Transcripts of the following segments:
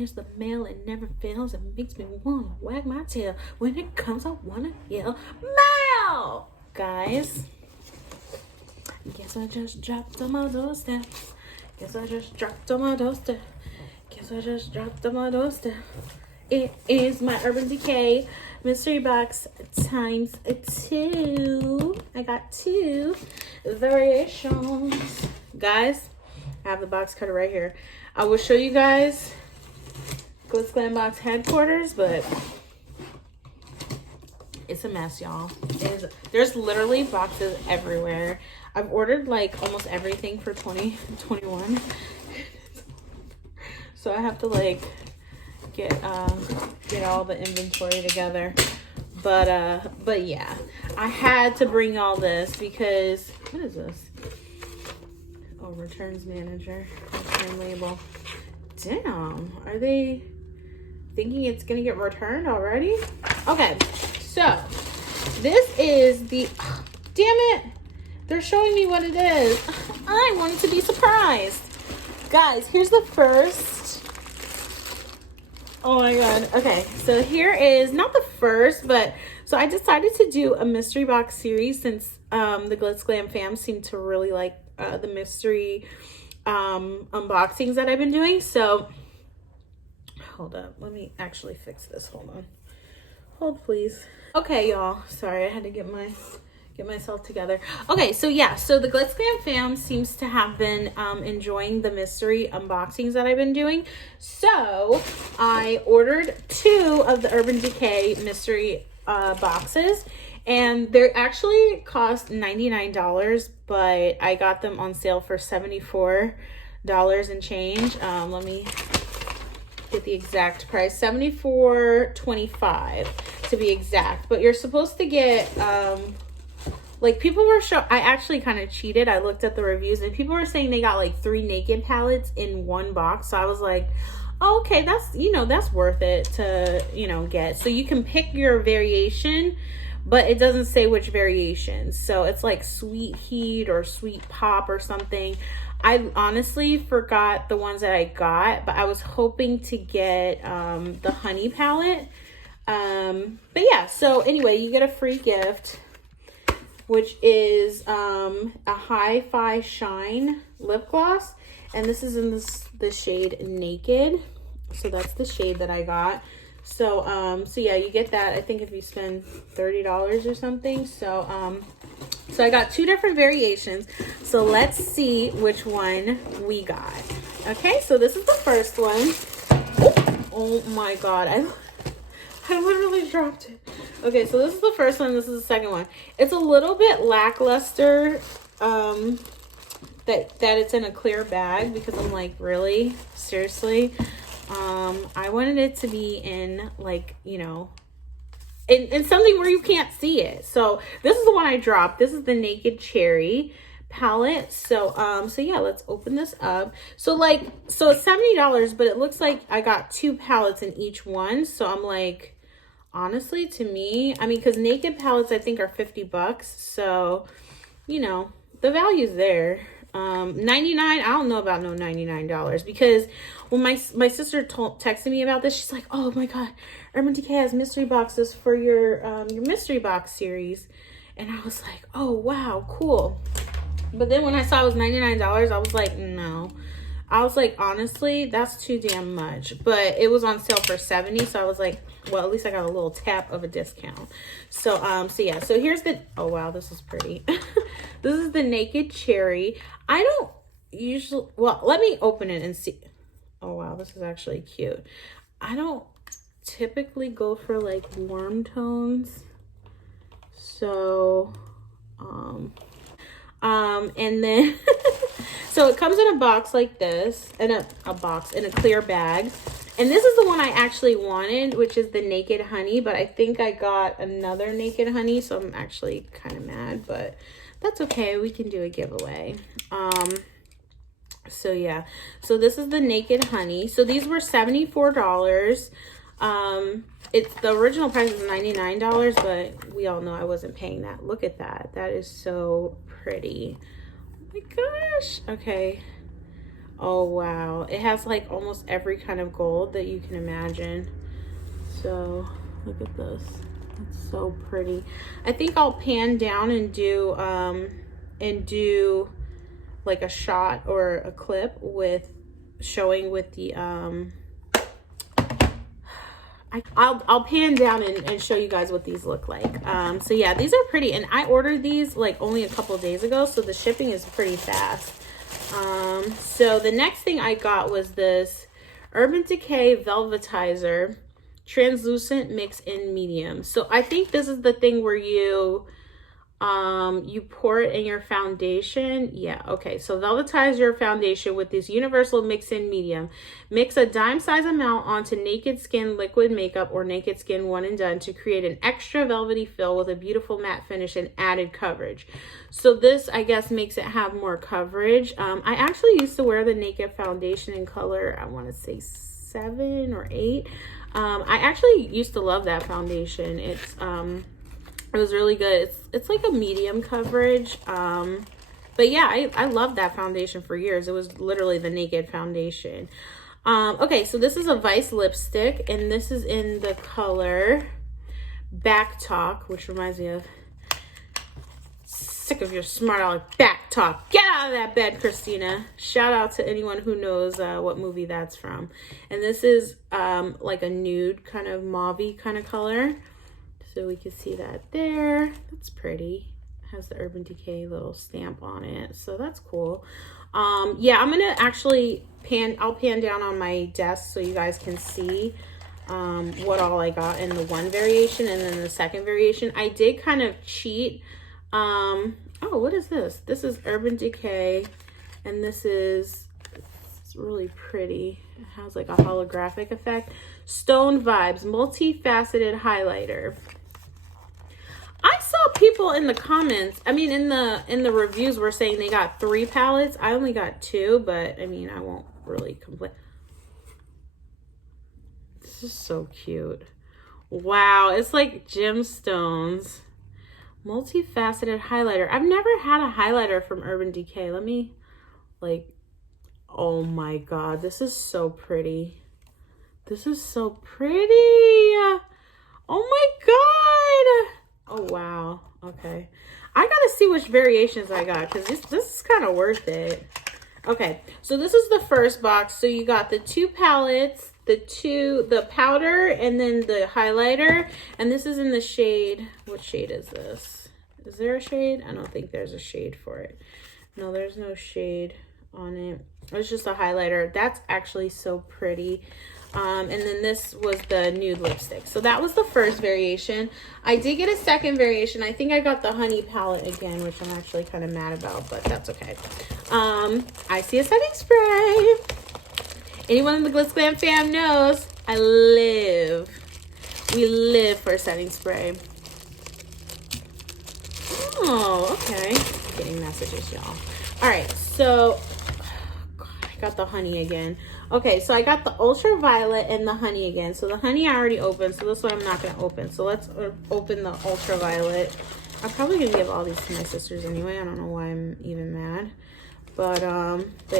Here's the mail, it never fails. It makes me wanna wag my tail. When it comes, I wanna yell, mail! Guys, guess I just dropped on my doorstep. Guess I just dropped on my doorstep. Guess I just dropped on my doorstep. It is my Urban Decay mystery box times 2. I got 2 variations. Guys, I have the box cutter right here. I will show you guys GlitzGlam Box headquarters, but it's a mess, y'all. There's literally boxes everywhere. I've ordered like almost everything for 2021. So I have to like get all the inventory together. But yeah, I had to bring all this because what is this? Oh, returns manager, return label. Damn, are they thinking it's gonna get returned already? Okay, so this is the, damn it, they're showing me what it is. I wanted to be surprised. Guys, here's the first. Oh my god. Okay, so here is not the first, but so I decided to do a mystery box series since the GlitzGlamFam seemed to really like the mystery unboxings that I've been doing. So hold up, let me actually fix this. Hold please. Okay, y'all, sorry, I had to get myself together. Okay, so yeah, so the GlitzGlamFam seems to have been enjoying the mystery unboxings that I've been doing. So I ordered 2 of the Urban Decay mystery boxes, and they actually cost $99, but I got them on sale for $74 and change. Let me get the exact price. $74.25 to be exact. But you're supposed to get like people were I actually kind of cheated. I looked at the reviews and people were saying they got like 3 naked palettes in one box. So I was like, oh, okay, that's, that's worth it to, get. So you can pick your variation, but it doesn't say which variation. So it's like sweet heat or sweet pop or something. I honestly forgot the ones that I got, but I was hoping to get the honey palette. But yeah, so anyway, you get a free gift, which is a Hi-Fi Shine lip gloss. And this is in the shade Naked. So that's the shade that I got. So, so yeah, you get that, I think if you spend $30 or something. So, so I got 2 different variations. So let's see which one we got. Okay, so this is the first one. Oh my God, I literally dropped it. Okay, so this is the first one. This is the second one. It's a little bit lackluster that it's in a clear bag, because I'm like, really? Seriously? I wanted it to be in like, in something where you can't see it. So this is the one I dropped. This is the Naked Cherry palette. So so yeah, let's open this up. So it's $70, but it looks like I got 2 palettes in each one. So I'm like, honestly, to me, I mean, because Naked palettes I think are $50. So, the value's there. 99, I don't know about no $99, because when my sister texted me about this, she's like, oh my god, Urban Decay has mystery boxes for your mystery box series. And I was like, oh wow, cool. But then when I saw it was $99, I was like, no. I was like, honestly, that's too damn much. But it was on sale for $70, so I was like, well, at least I got a little tap of a discount. So so yeah, so here's the, oh wow, this is pretty. This is the Naked Cherry. I don't usually, well, let me open it and see. Oh wow, this is actually cute. I don't typically go for like warm tones. So and then so it comes in a box like this, in a box in a clear bag. And this is the one I actually wanted, which is the Naked Honey, but I think I got another Naked Honey, so I'm actually kind of mad, but that's okay. We can do a giveaway. So yeah, so this is the Naked Honey. So these were $74. It's the original price is $99, but we all know I wasn't paying that. Look at that. That is so pretty. Oh my gosh. Okay. Oh wow, it has like almost every kind of gold that you can imagine. So look at this, it's so pretty. I think I'll pan down and do like a shot or a clip with showing with the I'll pan down and show you guys what these look like. So yeah, these are pretty, and I ordered these like only a couple days ago, so the shipping is pretty fast. So the next thing I got was this Urban Decay Velvetizer Translucent Mix in Medium. So I think this is the thing where you pour it in your foundation. Yeah, okay. So velvetize your foundation with this universal mix in medium. Mix a dime size amount onto naked skin liquid makeup or naked skin one and done to create an extra velvety fill with a beautiful matte finish and added coverage. So this, I guess, makes it have more coverage. I actually used to wear the naked foundation in color, I want to say 7 or 8. I actually used to love that foundation. It was really good. It's like a medium coverage. But yeah, I loved that foundation for years. It was literally the naked foundation. Okay, so this is a Vice lipstick, and this is in the color Back Talk, which reminds me of sick of your smart aleck back talk. Get out of that bed, Christina. Shout out to anyone who knows what movie that's from. And this is like a nude kind of mauve-y kind of color. So we can see that there. That's pretty. It has the Urban Decay little stamp on it. So that's cool. Yeah, I'm gonna actually I'll pan down on my desk so you guys can see what all I got in the one variation and then the second variation. I did kind of cheat. Oh, what is this? This is Urban Decay, and this is, it's really pretty. It has like a holographic effect. Stone Vibes Multifaceted Highlighter. I saw people in the comments, I mean in the reviews were saying they got 3 palettes. I only got 2, but I mean, I won't really complain. This is so cute. Wow, it's like gemstones. Multifaceted highlighter. I've never had a highlighter from Urban Decay. Let me oh my god, this is so pretty. This is so pretty. Oh my god. Oh wow. Okay, I gotta see which variations I got because this is kind of worth it. Okay, so this is the first box. So you got the 2 palettes, the powder, and then the highlighter, and this is in the shade. What shade is this? Is there a shade? I don't think there's a shade for it. No, there's no shade on it. It's just a highlighter. That's actually so pretty. And then this was the nude lipstick. So that was the first variation. I did get a second variation. I think I got the honey palette again, which I'm actually kind of mad about, but that's okay. I see a setting spray. Anyone in the GlitzGlamFam knows we live for a setting spray. Oh, okay. Getting messages, y'all. All right, so God, I got the honey again. Okay, so I got the ultraviolet and the honey again. So the honey I already opened, so this one I'm not going to open. So let's open the ultraviolet. I'm probably going to give all these to my sisters anyway. I don't know why I'm even mad. But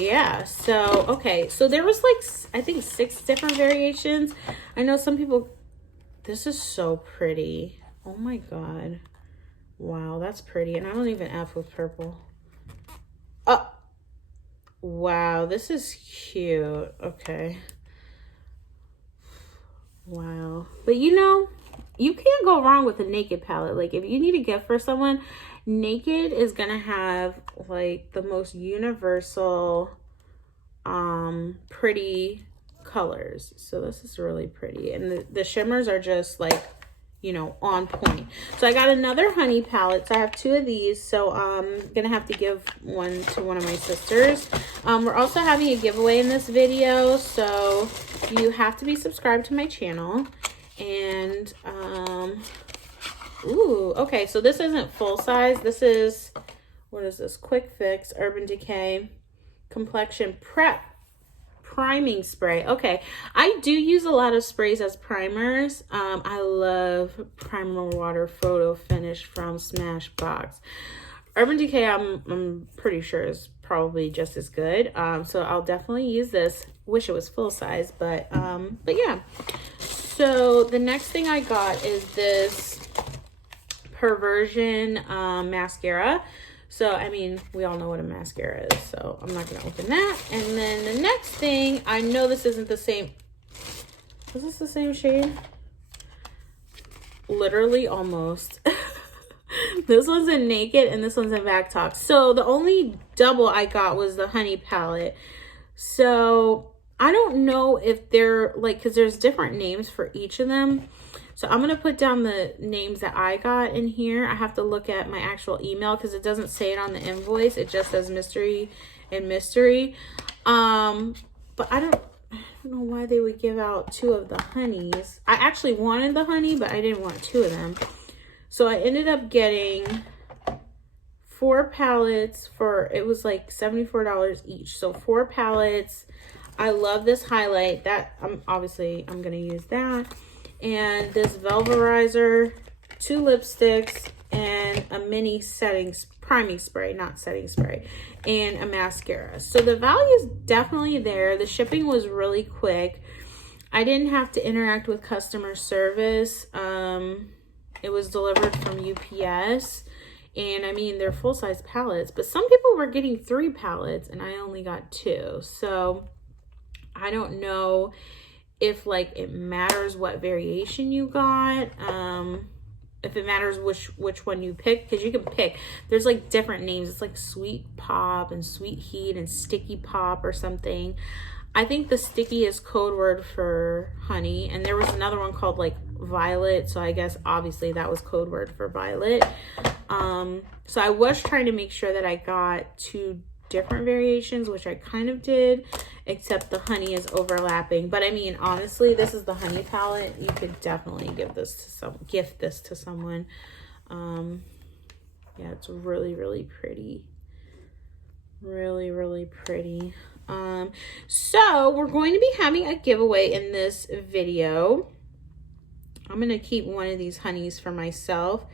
yeah, so, okay. So there was like, I think 6 different variations. I know some people, this is so pretty. Oh my God. Wow, that's pretty. And I don't even F with purple. Oh. Wow, this is cute. Okay. Wow. But you know, you can't go wrong with a naked palette. Like if you need a gift for someone, naked is gonna have like the most universal pretty colors. So this is really pretty, and the shimmers are just like, you know, on point. So I got another honey palette. So I have 2 of these. So I'm gonna have to give one to one of my sisters. We're also having a giveaway in this video, so you have to be subscribed to my channel. And ooh, okay, so this isn't full size. This is, what is this? Quick Fix Urban Decay Complexion Prep Priming Spray. Okay, I do use a lot of sprays as primers. I love Primer Water Photo Finish from Smashbox. Urban Decay, I'm pretty sure is probably just as good. So I'll definitely use this. Wish it was full size, but yeah. So the next thing I got is this Perversion mascara. So, I mean, we all know what a mascara is, so I'm not going to open that. And then the next thing, I know this isn't the same. Is this the same shade? Literally almost. This one's in Naked and this one's in Back Talk. So the only double I got was the Honey palette. So I don't know if they're like, because there's different names for each of them. So I'm going to put down the names that I got in here. I have to look at my actual email because it doesn't say it on the invoice. It just says mystery and mystery. But I don't know why they would give out 2 of the honeys. I actually wanted the honey, but I didn't want 2 of them. So I ended up getting 4 palettes for, it was like $74 each. So 4 palettes. I love this highlight. That I'm going to use that. And this Velverizer, 2 lipsticks, and a mini priming spray, not setting spray, and a mascara. So the value is definitely there. The shipping was really quick. I didn't have to interact with customer service. It was delivered from UPS. And I mean, they're full-size palettes, but some people were getting 3 palettes and I only got 2. So I don't know if like it matters what variation you got, if it matters which one you pick, because you can pick, there's like different names. It's like Sweet Pop and Sweet Heat and Sticky Pop or something. I think the sticky is code word for honey, and there was another one called like Violet, so I guess obviously that was code word for Violet. So I was trying to make sure that I got 2 different variations, which I kind of did, except the honey is overlapping. But I mean, honestly, this is the honey palette. You could definitely gift this to someone. Yeah, it's really, really pretty. Really, really pretty. So we're going to be having a giveaway in this video. I'm going to keep one of these honeys for myself,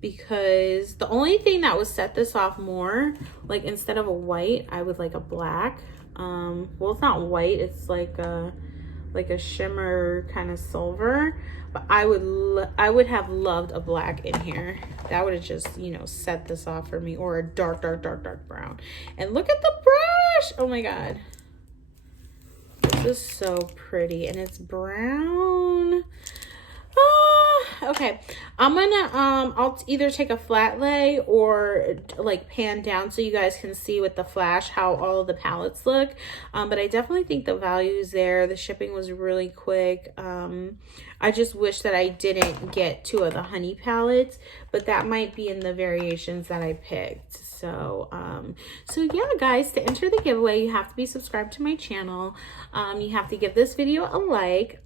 because the only thing that would set this off more, like instead of a white, I would like a black. Well, it's not white, it's like a shimmer kind of silver, but I would have loved a black in here. That would have just, you know, set this off for me, or a dark brown. And look at the brush. Oh my god, this is so pretty, and it's brown. Okay, I'm gonna I'll either take a flat lay or like pan down so you guys can see with the flash how all of the palettes look. But I definitely think the value is there. The shipping was really quick. I just wish that I didn't get 2 of the honey palettes, but that might be in the variations that I picked. So so yeah, guys, to enter the giveaway, you have to be subscribed to my channel. You have to give this video a like,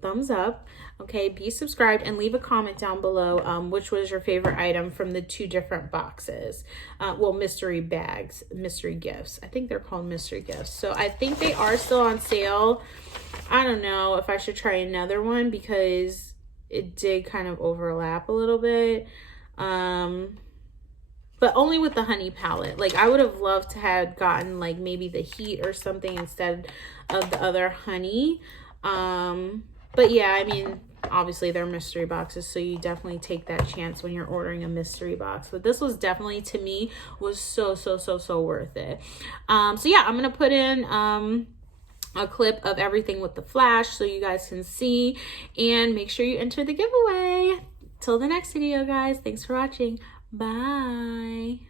thumbs up. Okay, be subscribed and leave a comment down below which was your favorite item from the 2 different boxes. Well, mystery bags, mystery gifts. I think they're called mystery gifts. So I think they are still on sale. I don't know if I should try another one because it did kind of overlap a little bit. But only with the honey palette. Like, I would have loved to have gotten like maybe the heat or something instead of the other honey. But yeah, I mean, obviously they're mystery boxes, so you definitely take that chance when you're ordering a mystery box. But this was definitely, to me, was so worth it. So yeah, I'm gonna put in a clip of everything with the flash so you guys can see, and make sure you enter the giveaway. Till the next video, guys. Thanks for watching. Bye.